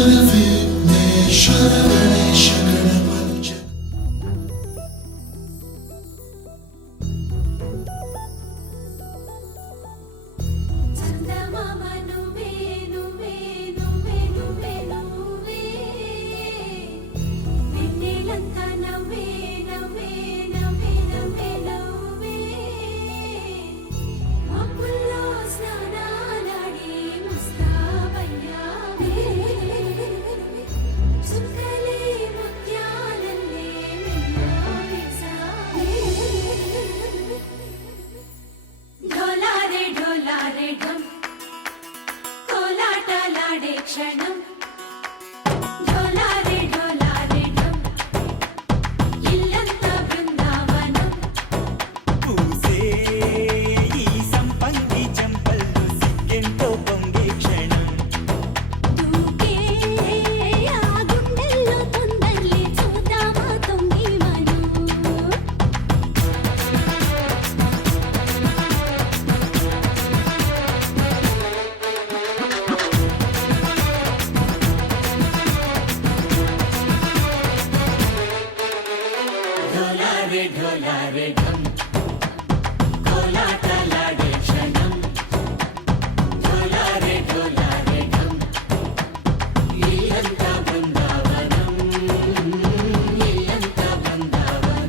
విఘ్నేశ్వర గణేశ గణపతి క్షణం ढोलारे ढम कोलाटलाडे क्षणं ढोलारे ढोलारे ढम इल्लंता बृंदावनं इल्लंता बृंदावनं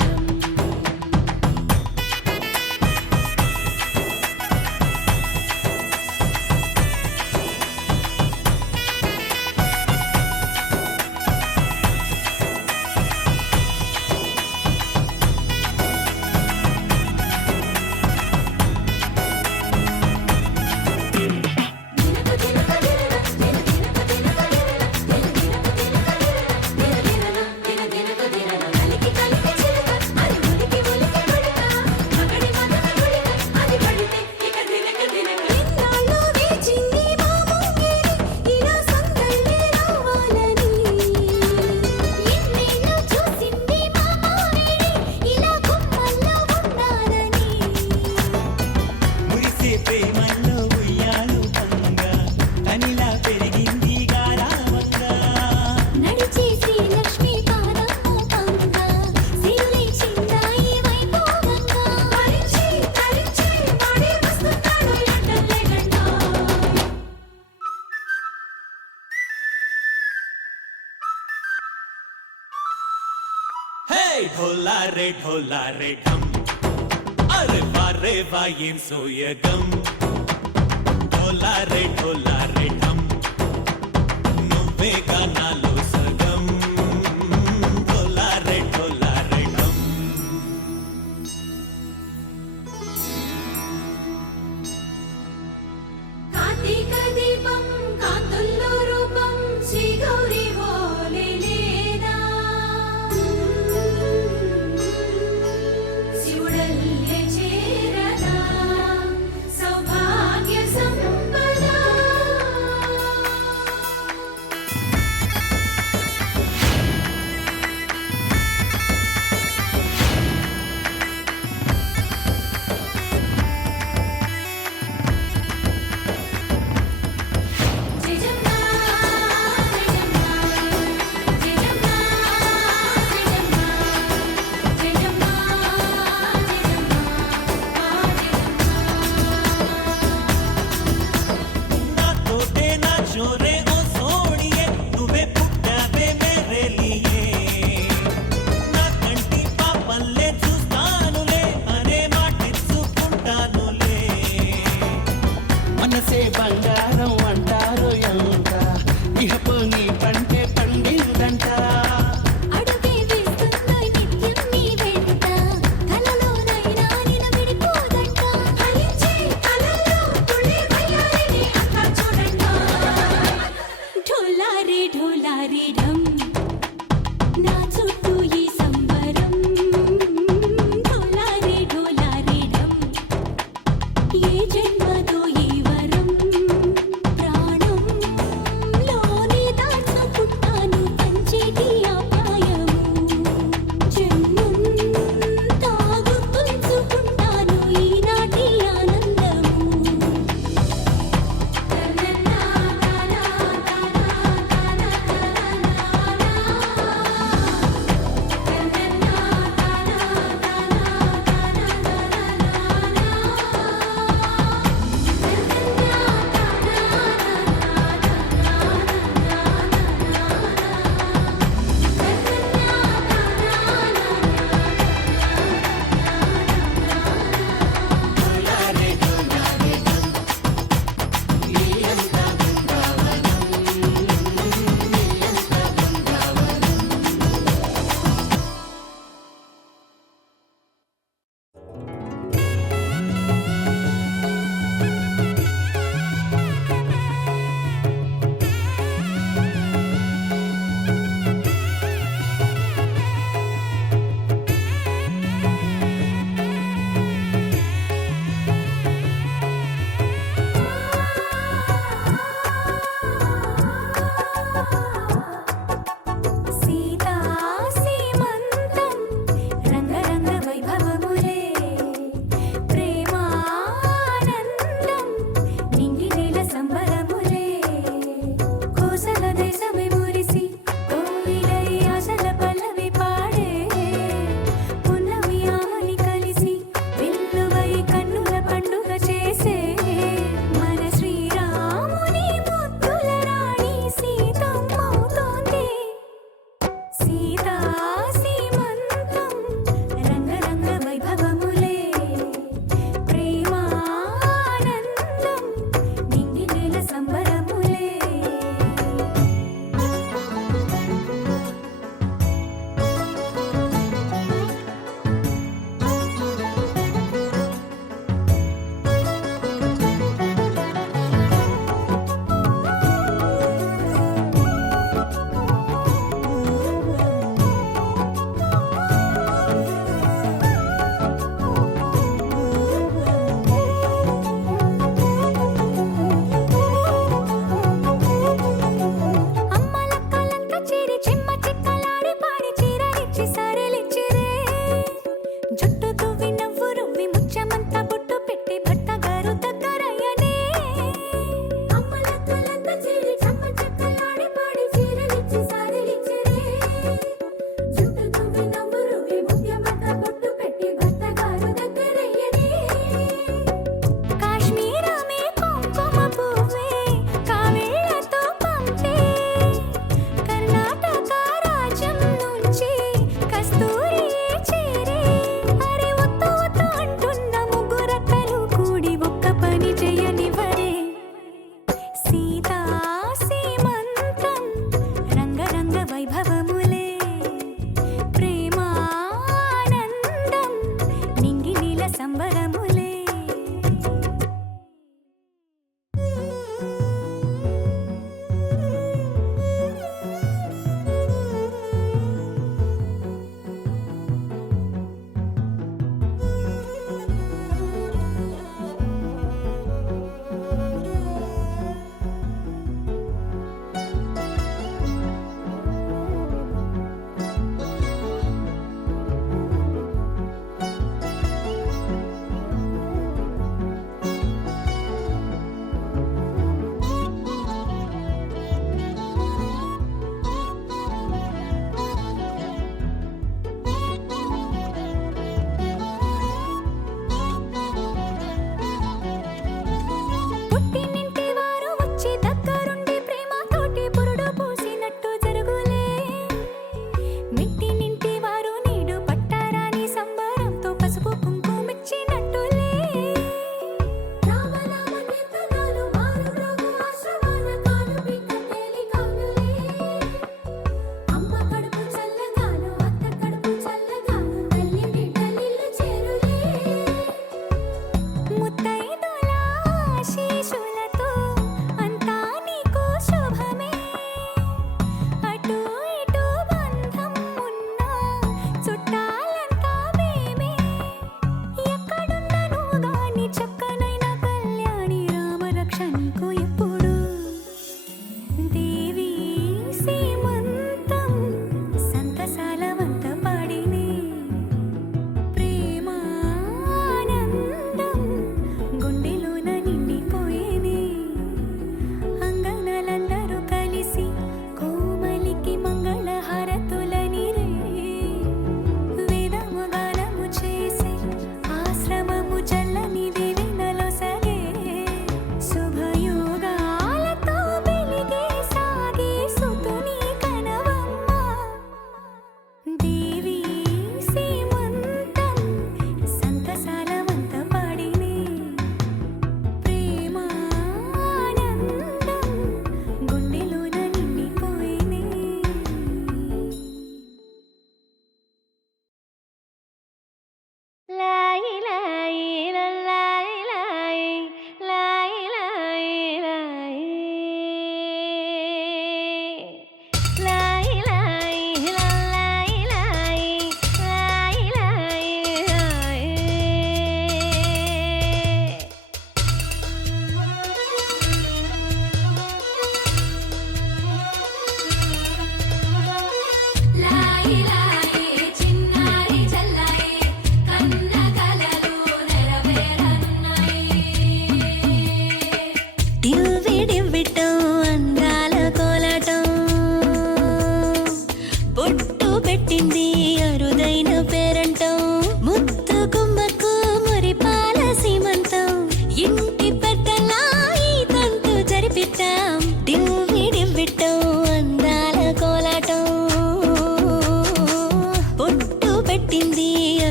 ढोलारे ढम अरे वारे वायें सोयगम ढोलारे ढोलारे ढम नुव्वे गानालो सगम ढोलारे ढोलारे ढम कार्तिक दीपं कांतुल्लो रूपं श्री गौरी वोले लेदा शिवुडल्ले चेरदा सौभाग्य संपदा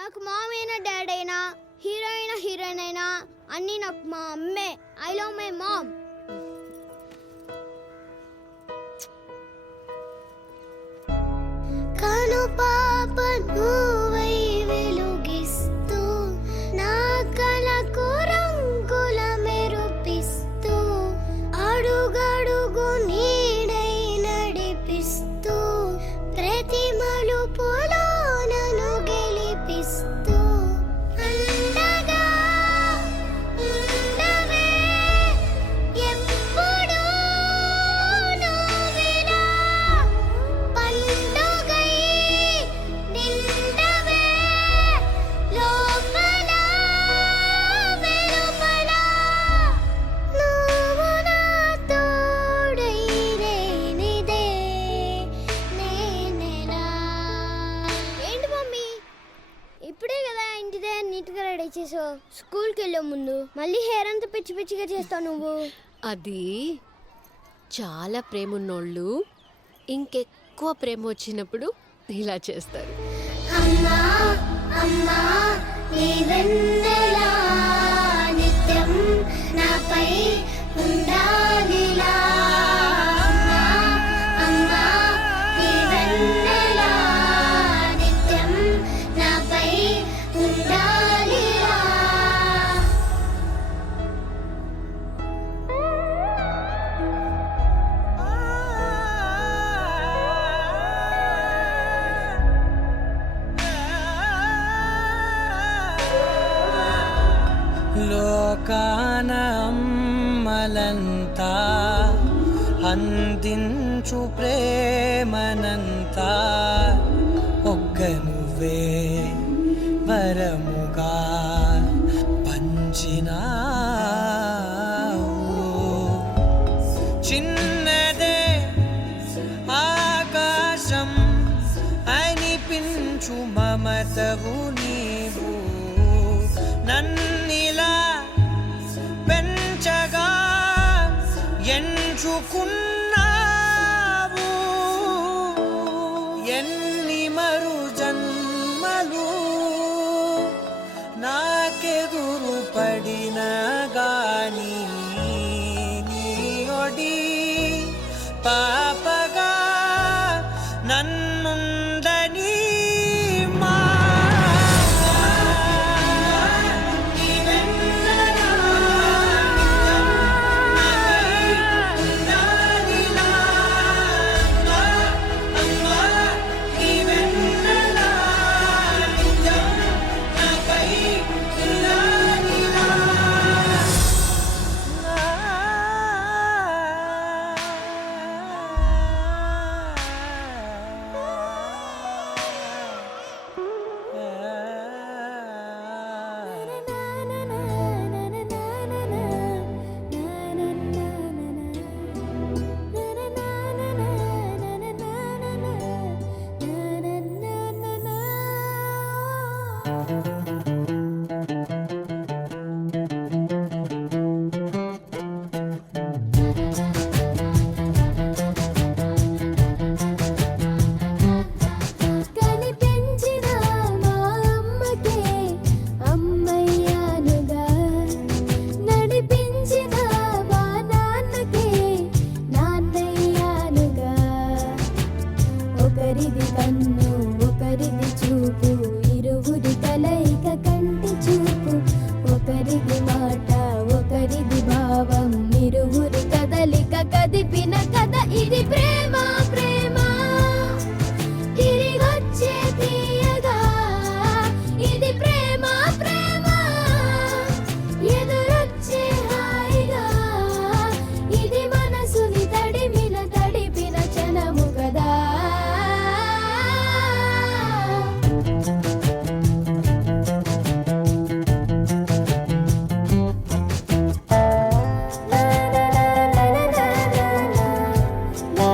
నాకు మామ్ అయినా డాడ్ అయినా హీరోయిన్ అయినా అన్నీ నాకు మా అమ్మే. I love my mom. కను పాప నువ్వై వెలుగిస్తూ నా కలకు రంగుల మెరుపిస్తూ అడుగడుగు నీడై నడిపిస్తూ ప్రతి మలుపులో నన్ను గెలిపిస్తూ అండగా ఉండవే ఎప్పుడూ నువ్విలా పండుగై నిండవే లోపల వెలుపల నువ్వు నా తోడై లేనిదే నేనెలా. ఏంటి మమ్మీ, ఇప్పుడే కదా ఇంటి దగ్గర నీట్గా రెడీ చేసావు. స్కూల్కి వెళ్ళే ముందు మళ్ళీ హెయిర్ అంతా పిచ్చి పిచ్చిగా చేస్తావు నువ్వు. అది చాలా ప్రేమ ఉన్నోళ్ళు ఇంకెక్కువ ప్రేమ వచ్చినప్పుడు ఇలా చేస్తారు. అమ్మా అమ్మా నీ వెన్నెలా నిత్యం నాపై ఉండాలిలా. అమ్మా అమ్మా నీ వెన్నెలా నిత్యం నాపై ఉండాలిలా. లోకాన అమ్మలంతా అందించు ప్రేమనంతా ఒక్క నువ్వే వరముగా పంచినావు. చిన్నదే ఆకాశం అనిపించు మమతవు నీవు నన్నిలా పెంచగా ఎంచుకున్నావు. ఎన్ని మరు జన్మలు నాకెదురు పడిన గాని నీ ఒడి పాపగా నన్నుందని మా కనిపించిన మా అమ్మకే అమ్మయ్యానుగా, నడిపించిన మా నాన్నకే నాన్నయ్యానుగా. ఒకరిది కన్ను ఒకరిది చూపు, ఇరువురి కలయిక కంటి చూపు. ఒకరిది మాట ఒకరిది భావం, ఇరువురి కదలిక కదిపిన కథ ఇది ప్రేమ. ప్రేమ తిరిగొచ్చే తీయగా ఇది ప్రేమ. ప్రేమ ఎదురొచ్చే హాయిగా ఇది మనసుని తడిపిన క్షణము కదా. నా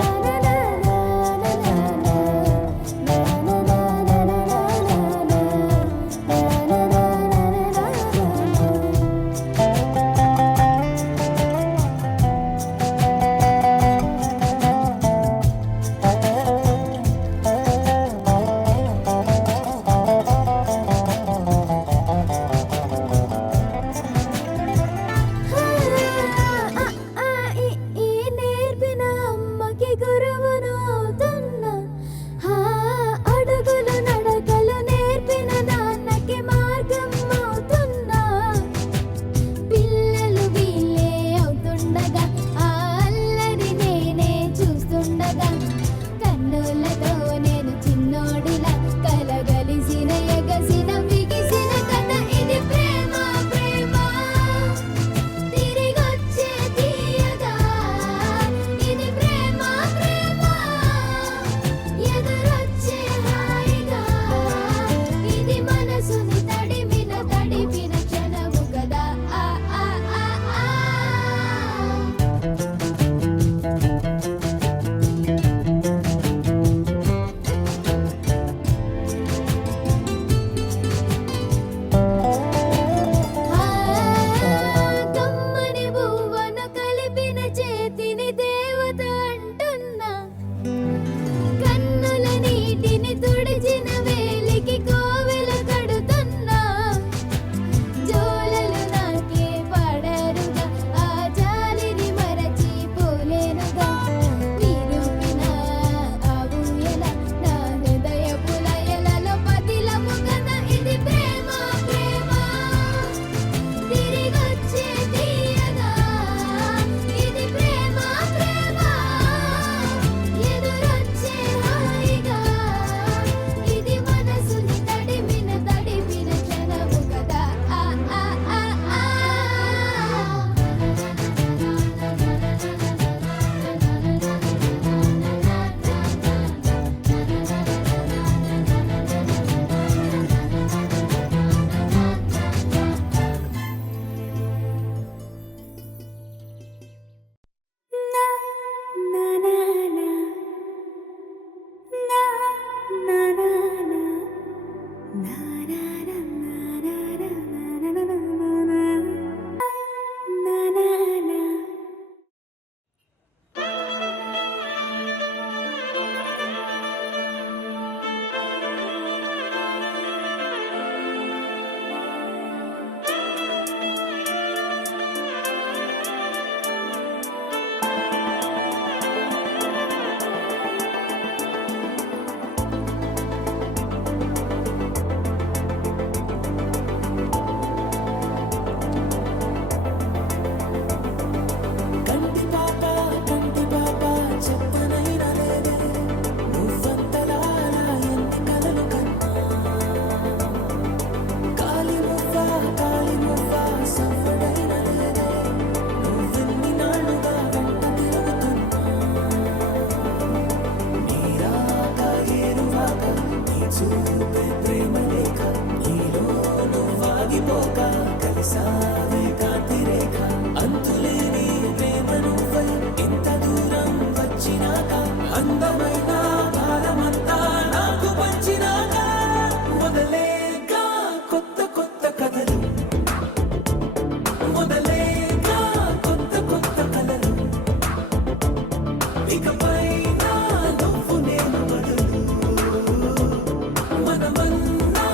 భారమైన భారమంతా నాకు పంచినాక మొదలేగా కొత్త కొత్త కథలు మొదలేగా కొత్త కొత్త కలలు ఇకపైన నువ్వు నేను బదులు మనమన్నా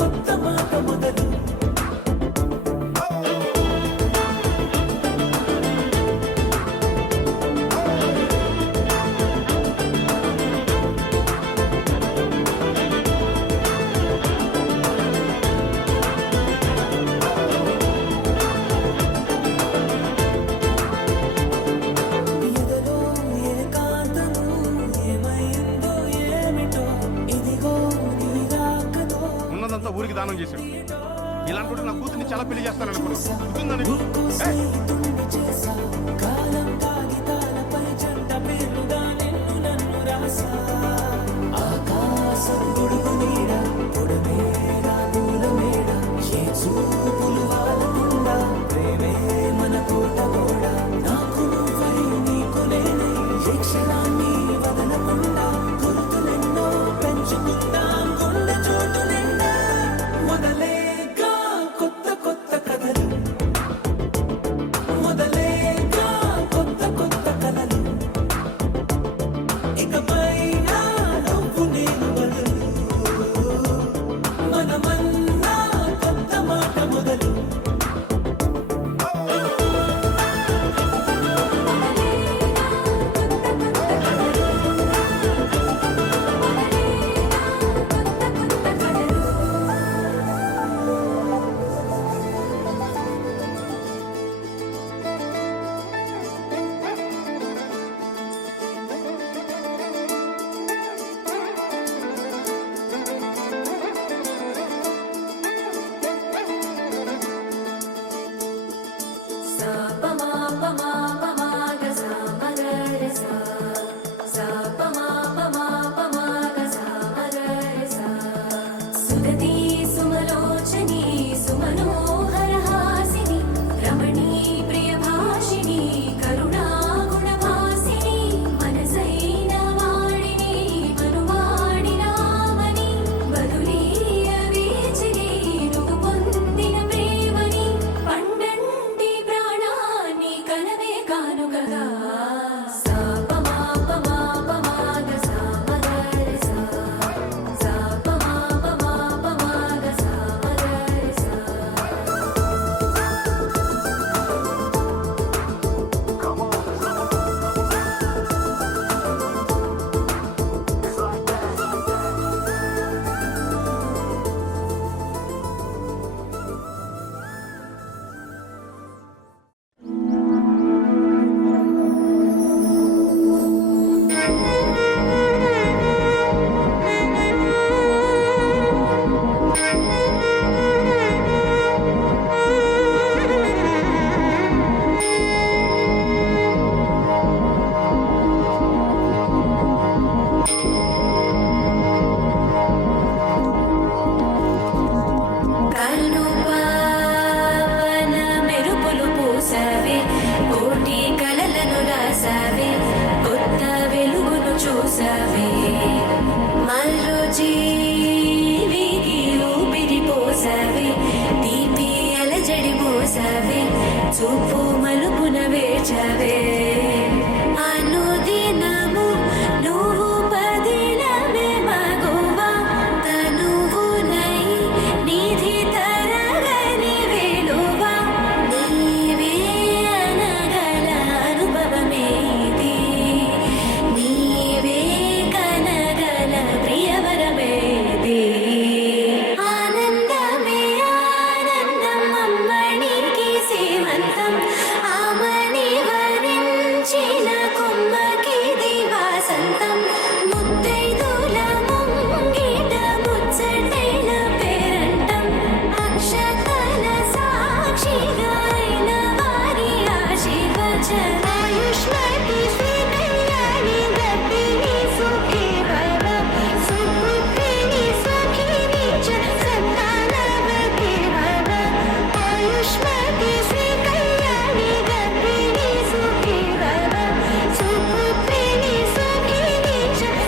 కొత్త మాట మొదలు ఎదలో ఏకాంతము ఏమైందో ఏమిటో ఇదిగో నీ రాకతో ఉన్నదంతా ఊరికి దానం చేశాడు. ఇలాంటి నా కూతుర్ని చాలా పెళ్లి చేస్తాననుకున్నాను. స్నేహితుణ్ణి చేసా కాలం కాగితాలపై జంట పేరుగా నిన్ను నన్ను రాసా ఆకాశం గొడుగు నీడ పొడమేరా దూరమేడ ఏ చూపులు వాలకుండా ప్రేమే మన కోట గోడ నాకు నువ్వై నీకు నేనై ఏ క్షణాన్ని వదలకుండా గుర్తులెన్నో పెంచుకుందాం గుండె చోటు నిండా మొదలేగా కొత్త కొత్త కథలు మొదలేగా కొత్త కొత్త కలలు ఇకపైన నువ్వు నేను బదులు మనమన్నా కొత్త మాట మొదలు సుగతి సుమలోచని సుమనోహర హాసిని రమణీ ప్రియభాషిణి కరుణా గుణభాసిని మనసైన వాడిని మనువాడినామని బదులీయ వేచిని నువ్వు పొందిన ప్రేమని పండంటి ప్రాణాన్ని కనవే కానుకగా కను పావన మెరుపులు పూసావే కోటి కలలను రాసావే కొత్త వెలుగును చూసావే మరో జీవికి ఊపిరి పోసావే తీపి అలజడి పోసావే చూపు మలుపున వేచావే అనుదినము నువ్వు పదిలమే మగువా తనువునై నిధి తరగని వేలువా నీవే అనగల అనుభవమేది నీవే కనగల ప్రియవరమేది ఆనందమే ఆనందం అమ్మనికి సేవంతం ఆమని వరించిన కొమ్మకి దివాసంతం ముత్తైదుల ముంగిట ముచ్చటైన పేరంటం అక్షతల సాక్షిగా అయిన వారి ఆశీర్వచన ఆయుష్మతి శ్రీ కళ్యాణి గర్భిణి సుఖీ భవ సుపుత్రిణి సఖిని చ సంతానవతి భవ ఆయుష్మతి శ్రీ కళ్యాణి గర్భిణి సుఖీ భవ సుపుత్రిణి సఖిని చ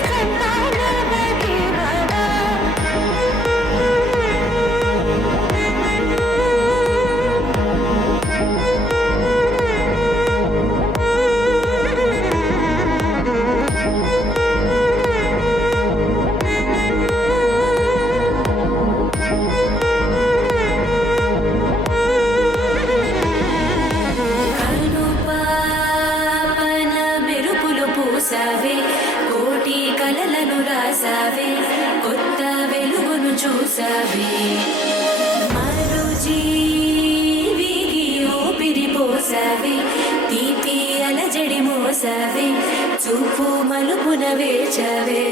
మోసావే కొత్త వెలుగును చూసావే మరో జీవికి ఊపిరి పోసావే తీపి అలజడి మోసావే చూపు మలుపున వేచవే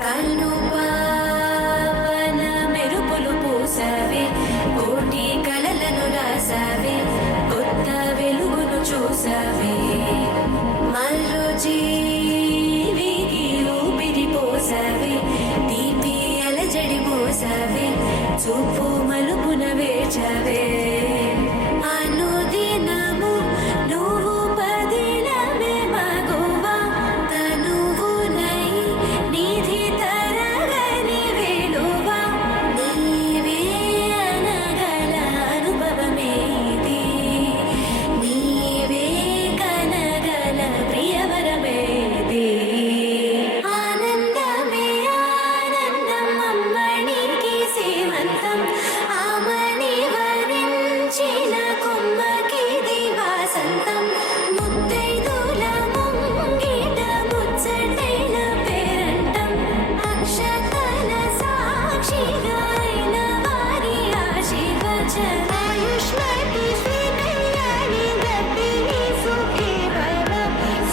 కను పావన మెరుపులు పూసావే కోటి కలలను రాసావే కొత్త వెలుగును చూసావే మరో జీవికి ఊపిరి పోసావే తీపి అలజడి మోసావే చూపు మలుపున వేచవే అనుదినము నువ్వు పదిలమే మగువా తనువునై నిధి తరగని వెలువా నీవే అనగల అనుభవమేది నీవే కనగల ప్రియవరమేది ఆనందమే ఆనందం అమ్మణికి సేవంతం ఆమని వరించిన కొమ్మకి దివాసంతం ముత్తైదుల ముంగిట ముచ్చటైన పేరంటం అక్షతల సాక్షిగా అయిన వారి ఆశీర్వచన ఆయుష్మతి శ్రీ కళ్యాణి గర్భిణి సుఖీ భవ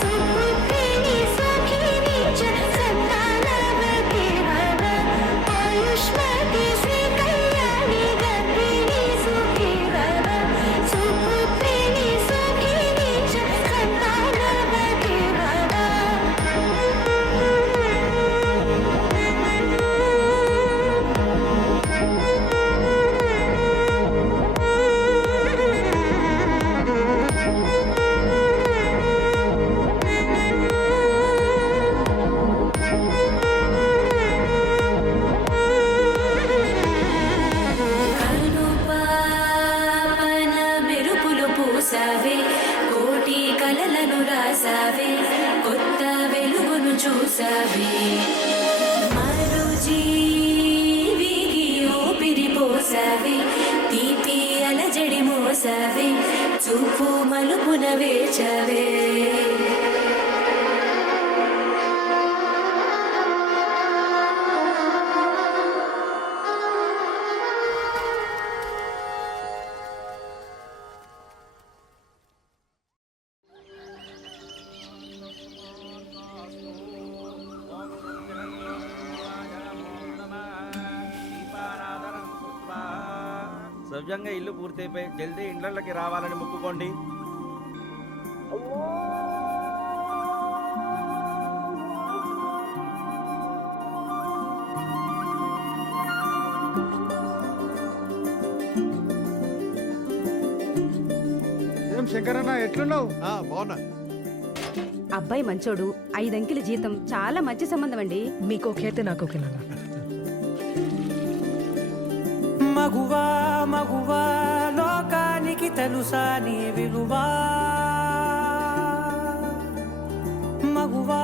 సుపుత్రిణి సఖిని చ సంతానవతి భవ ఆయుష్మతి శ్రీ కళ్యాణి గర్భిణి సుఖీ భవ సుపుత్రిణి సఖిని చ సంతానవతి భవ కను పావన మెరుపులు పూసావే కోటి కలలను రాసావే కొత్త వెలుగును చూసావే మరో జీవికి ఊపిరి పోసావే తీపి అలజడి మోసావే చూపు మలుపున వేచవే సవ్యంగా ఇల్లు పూర్తయిపోయి జల్దీ ఇండ్లకి రావాలని మొక్కుకోండి. ఏం శంకరన్న ఎట్లున్నావు? బాగున్నా. అబ్బాయి మంచోడు, 5 అంకెల జీతం, చాలా మంచి సంబంధం అండి. మీకు ఓకే అయితే నాకు ఓకే నాన్న. మగువా మగువా లోకానికి తెలుసా నీ విలువా మగువా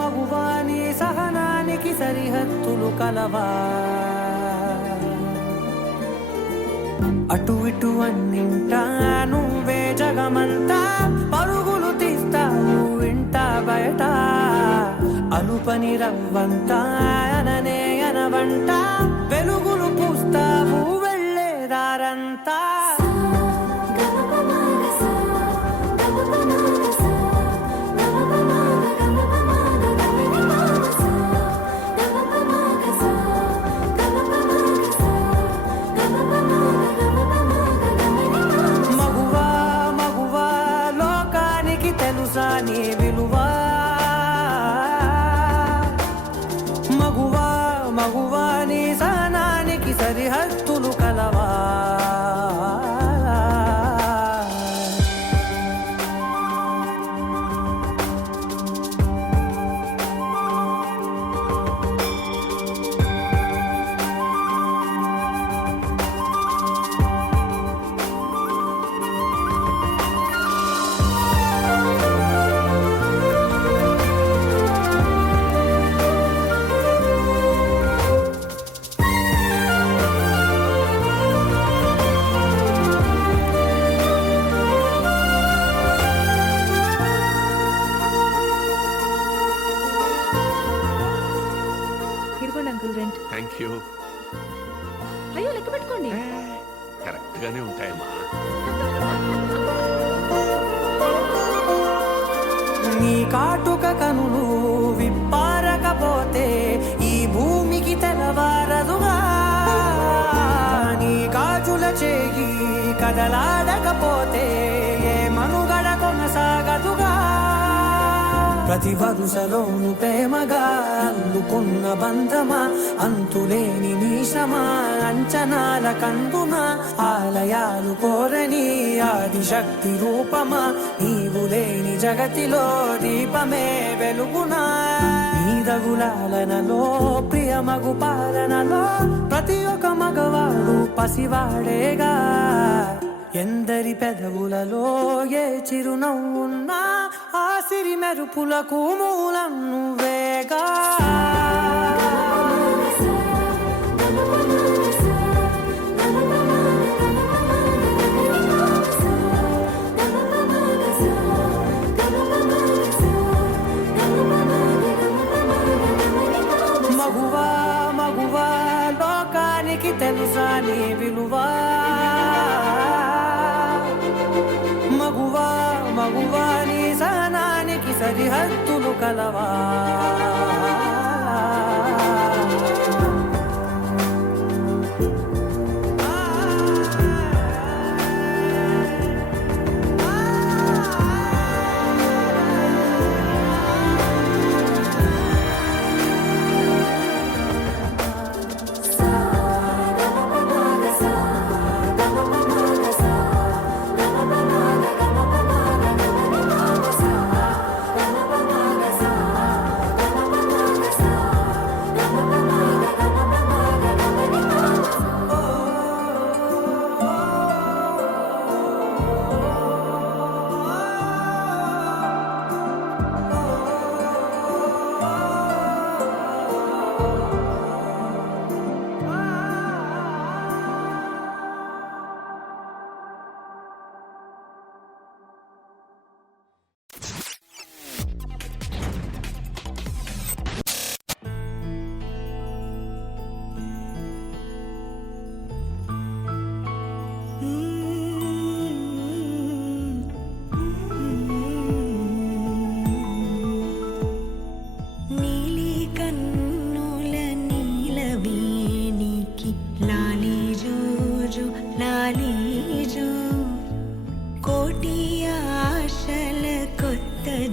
మగువా నీ సహనానికి సరిహద్దులు కలవా అటు ఇటు అన్నింటా నువ్వే జగమంతా పరుగులు తీస్తావు ఇంట బయట అలుపని రవ్వంతా అననే అనవంట వెలుగులు పూస్తావు వెళ్ళేదారంతా మగువా మగువా లోకానికి తెలుసా నీ విలువా మగువా మగువా నీ సహనానికి సరిహద్దులు కలవా థ్యాంక్ యూ. అయ్యో లెక్క పెట్టుకోండి. కరెక్ట్ గానే ఉంటాయమ్మా. నీ కాటుక కనులు విప్పారకపోతే ఈ భూమికి తెలవారదుగా. నీ గాజుల చేయి కదలాడకపోతే ఏ మనుగడ కొనసాగదుగా. ప్రతి వరుసలోను ప్రేమగా అందుకున్న బంధమా, అంతులేని నీశమా, అంచనాల కందున ఆలయాలు కోరని ఆదిశక్తి రూపమా, నీవు లేని జగతిలో దీపమే వెలుగునా. నీదగులాలనలో ప్రియమగు పాలనలో ప్రతి ఒక్క మగవాడు పసివాడేగా. ఎందరి పెదవులలో ఏ చిరునవ్వున్నా ఆ సిరి మెరుపులకు మూలం నువ్వేగా. మగువా మగువా లోకానికి తెలుసా నీ విలువా. మగువా మగువా నీ సహనానికి సరిహద్దులు కలవా.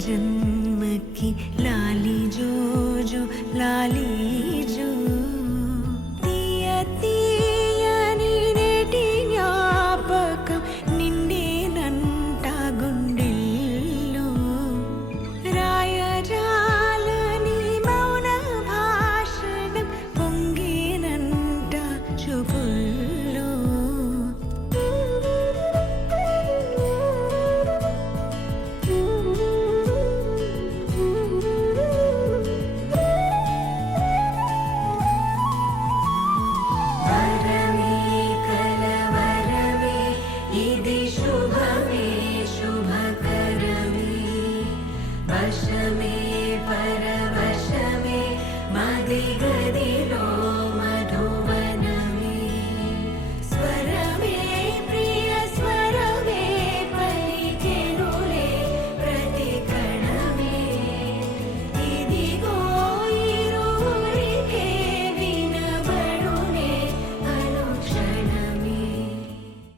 జన్మకి లాలి జోజో లాలి జో. తీయ తీయని నేటి జ్ఞాపకం నిండేనంట గుండెల్లో. రాయజాలని మౌన భాషణం పొంగేనంట చూపుల్లో.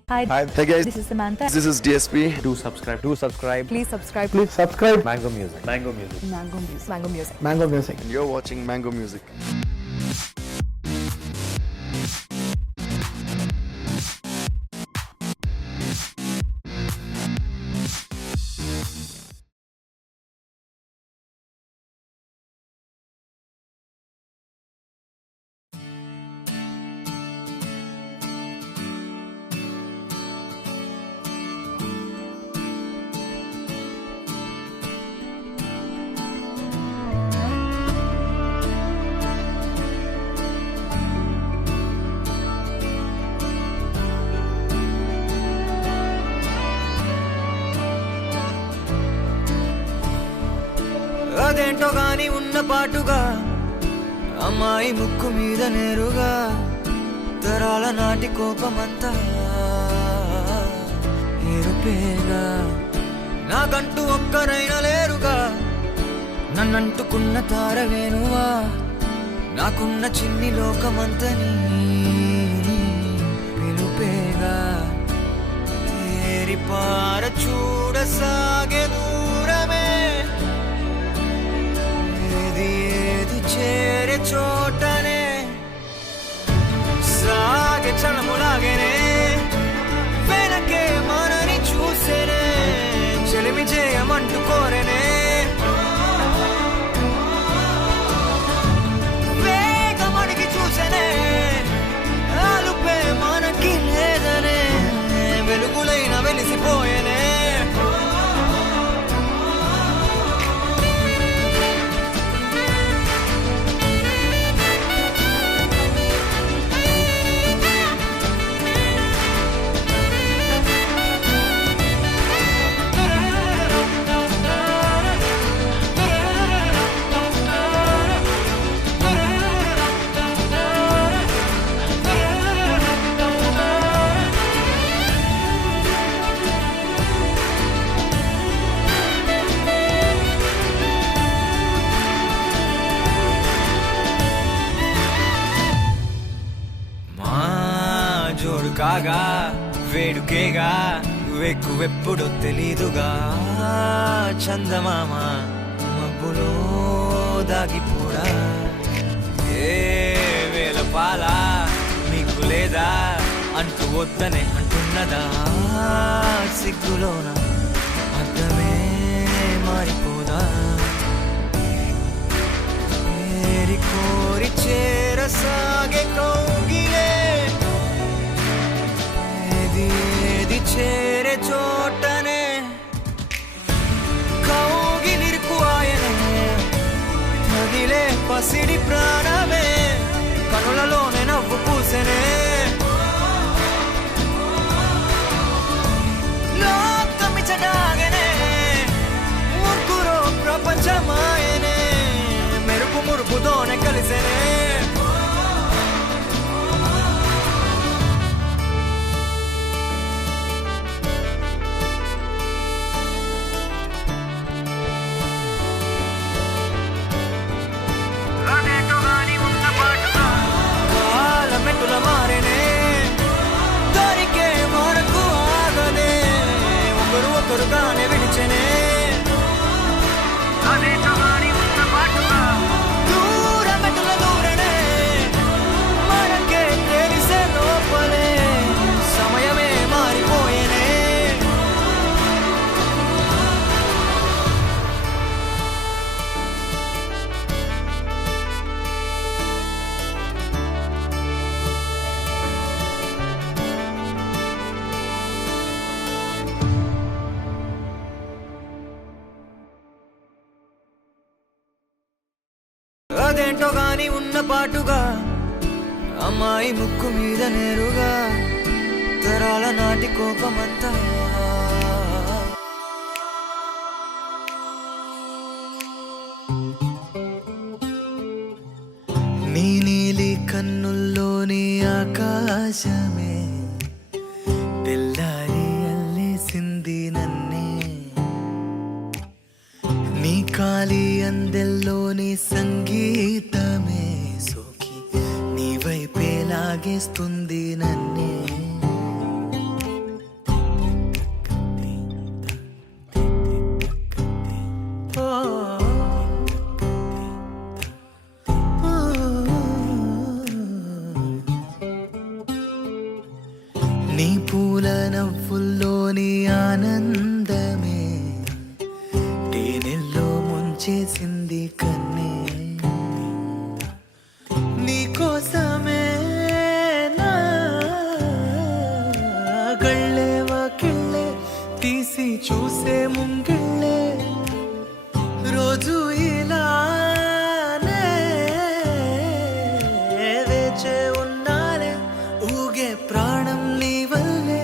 Hi guys, This is Samantha. this is DSP. Do subscribe. Please subscribe. Mango Music. Mango Music. Mango Music. And you're watching Mango Music. అదేంటో గాని ఉన్న పాటుగా అమ్మాయి ముక్కు మీద నేరుగా తరాల నాటి కోపమంతా ఏరుపేగా నాకంటూ ఒక్కరైనా లేరుగా నన్నంటుకున్న తారవేనువా నాకున్న చిన్ని లోకమంతని వినుపేగా ఏరిపార చూడసాగే దూరమే ఏది ఏది చేరే చోటనే సాగే చలములాగేనే వెనకే మనని చూసేనే చెలిమి చేయమంటూ కోరేనే వేగమడికి చూసేనే ఆలుపే మనకి లేదనే వెలుగులైన వెలిసిపోయేనే కాగా వేడుకేగా వెక్కువెప్పుడు తెలీదుగా చందమామ మబ్బులో దాగిపోడా ఏ వేల పాల నీకు లేదా అంటూ వద్దనే అంటున్నదా సిగ్గులోన అర్థమే మారిపోదా ఏరి కోరి చేరసాగే కౌగిలే ఏది చేరే చోటనే కౌగిలిరుకువాయనే తగిలే పసిడి ప్రాణమే కనులలోనే నవ్వు పూసెనే లోకమిచడాగనే ముగ్గురు ప్రపంచమాయనే మెరుపు మురుపుతోనే కలిసెనే మారేనే దొరికే మనకు ఆగదే ఒకరు ఒకరుగానే విడిచెనే దూరమెటుల దూరనే మనకే తెలిసే లోపలే సమయమే మారిపోయేనే అదేంటో గాని ఉన్న పాటుగా అమ్మాయి ముక్కు మీద నేరుగా తరాల నాటి కోపమంతా నీ నీలి కన్నుల్లోని ఆకాశమే తెల్లారి అల్లేసింది నన్నే నీ కాలి అందెల్లోని సంగీతమే సోకి నీ వైపే లాగేస్తుంది నన్నే నీ పూల నవ్వుల్లోని ఆనందమే తేనెల్లో ముంచేసింది కన్నే నీకోసమే నా గళ్ళే వాకిళ్ళే తీసి చూసే ముంగిళ్ళే రోజు ఇలానే వేచే ఉన్నాలే ఊగే ప్రాణం నీ వల్లే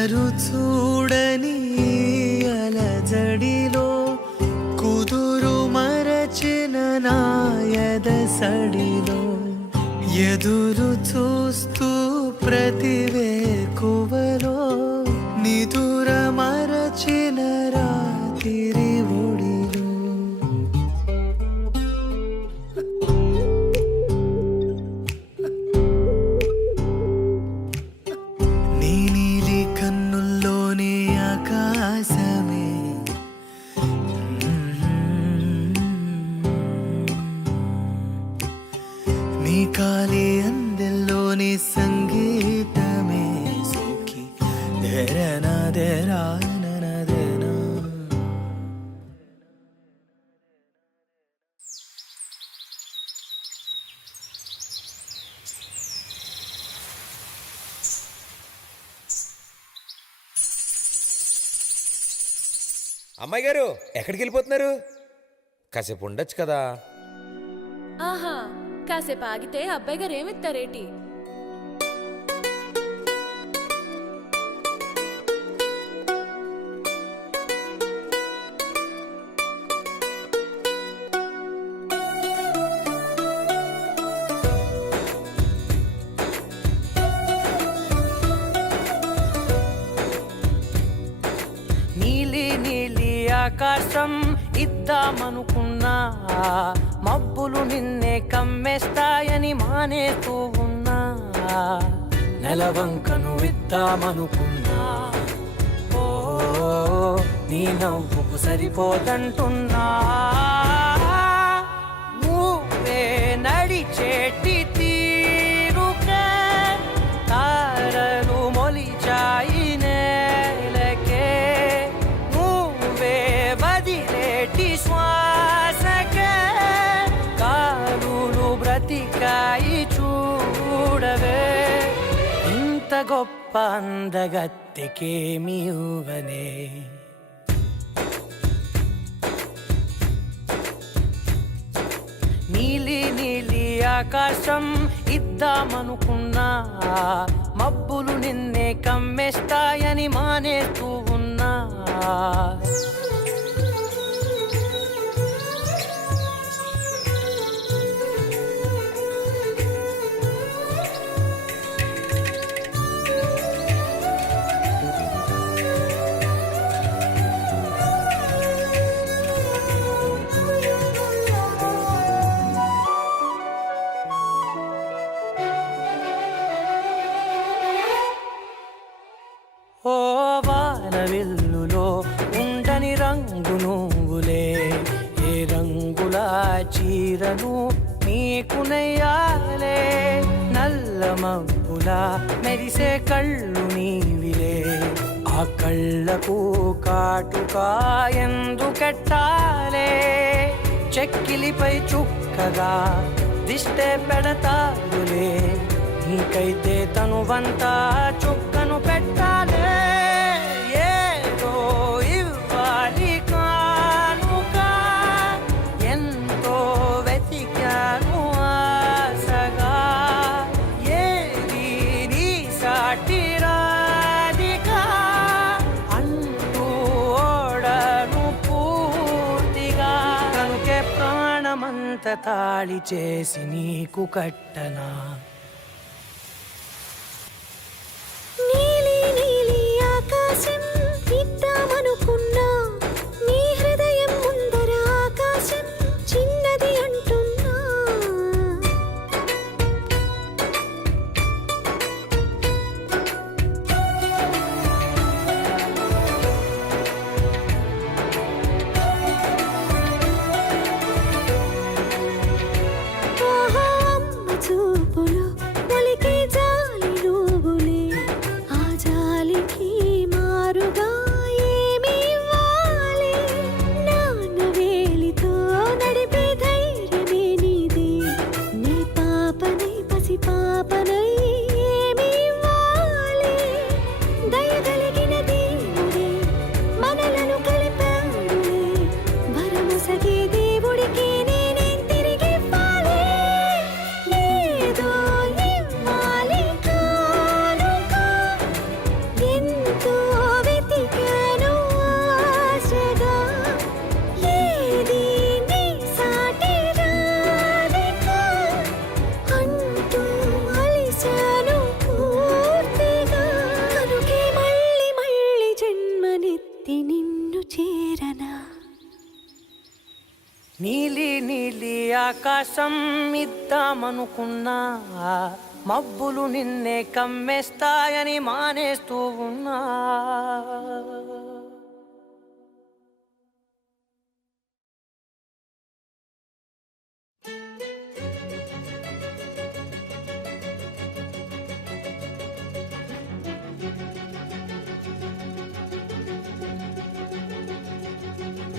ఎవరు చూడని అలజడిలో కుదురు మరచిన నాయద సడిలో ఎదురు చూస్తూ ప్రతివేకువలో నిదుర మరచిన రాత్రి ఒడిలో నీ నీలి కన్నుల్లోనే ఆకాశమే నీ కాలి అందెల్లోని సంగీతమే సోకి దేరనా దేరానా దేనా అమ్మాయి గారు ఎక్కడికి వెళ్ళిపోతున్నారు? కాసేపు ఉండొచ్చు కదా. ఆహా, కాసేపు ఆగితే అబ్బాయి గారు ఏమిస్తారేటి? నీలి నీలి ఆకాశం ఇద్దామనుకున్నా మబ్బులు నిన్నే కమ్మేస్తాయని మానేస్తూ ఉన్నా నెలవంకను ఇద్దామనుకున్నా ఓ నీ నవ్వుకు సరిపోదంటున్నా నువ్వే నడిచేటి తీరుకే తారలు మొలిచాయి నేలకే నువ్వే వదిలేటి శ్వాసకే కాలులు బ్రతికాయి చూడవే ఇంత గొప్ప అందగత్తెకేమి ఇవ్వనే నీలి నీలి ఆకాశం ఇద్దామనుకున్నా మబ్బులు నిన్నే కమ్మేస్తాయని మానేస్తూ ఉన్నా ఓ వానవిల్లులో ఉండని రంగు నువ్వులే ఏ రంగుల చీరను నీకు నెయ్యాలే నల్ల మబ్బుల మెరిసే కళ్ళు నీవిలే ఆ కళ్ళకు కాటుకా ఎందుకెట్టాలే చెక్కిలిపై చుక్కగా దిష్టే పెడతారులే నీకైతే తనువంతా చుక్కను పెట్టాలే ఏదో ఇవ్వాలి కానుక ఎంతో వెతికాను ఆశగా ఏది నీ సాటి రాధికా అంటూ ఓడను పూర్తిగా కనుకే ప్రాణమంత తాళి చేసి నీకు కట్టనా నీలి నీలి ఆకాశం ఇద్దామనుకున్నా నీ హృదయం ముందర ఆకాశం చిన్నది అంటున్నా ఆహా అమ్మ చూపులు ఆకాశం ఇద్దామనుకున్నా మబ్బులు నిన్నే కమ్మేస్తాయని మానేస్తూ ఉన్నా.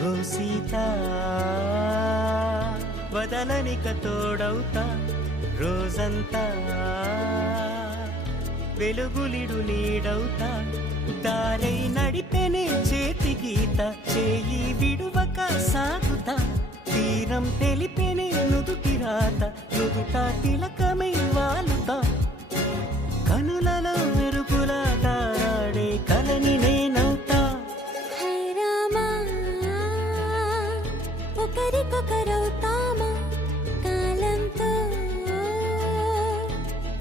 ఓ సీత వదలనిక తోడవుతా రోజంతా వెలుగులిడు నీడవుతా దారై నడిపెనే చేతి గీత చేయి విడువక సాగుతా తీరం తెలిపెనే నుదుటి రాత నుదుట తిలకమై వాలుతా కనులలో మెరుపులా తారాడే కలని నేనవుతా. ఒకరికొకరవుతామా కాలంతో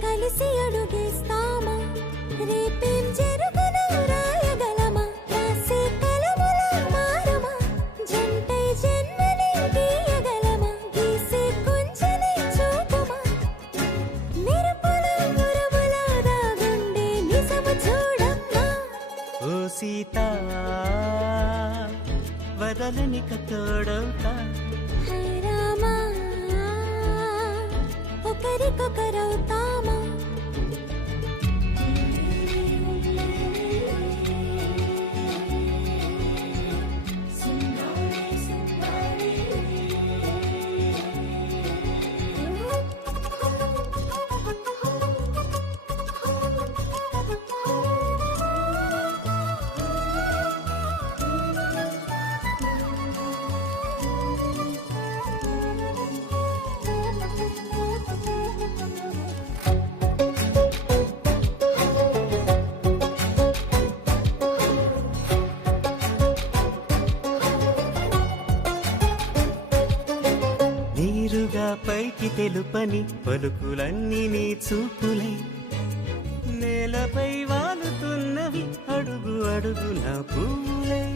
కలిసి అడుగేస్తామా రేపేం జరుగునో రాయగలమా రాసే కలములా మారమా జంటై జన్మని గీయగలమా గీసే కొంచెనే చూపుమా మెరుపుల మురముల దాగుండే నిజము చూడమ్మా. ఓ సీత వదలనిక తోడవుతా రామా ఒకరికొకరవుతామా. నీరుగా పైకి తెలుపని పలుకులన్నీ నీ చూపులై నేలపై వాలుతున్నవి అడుగు అడుగు నా పువ్వులై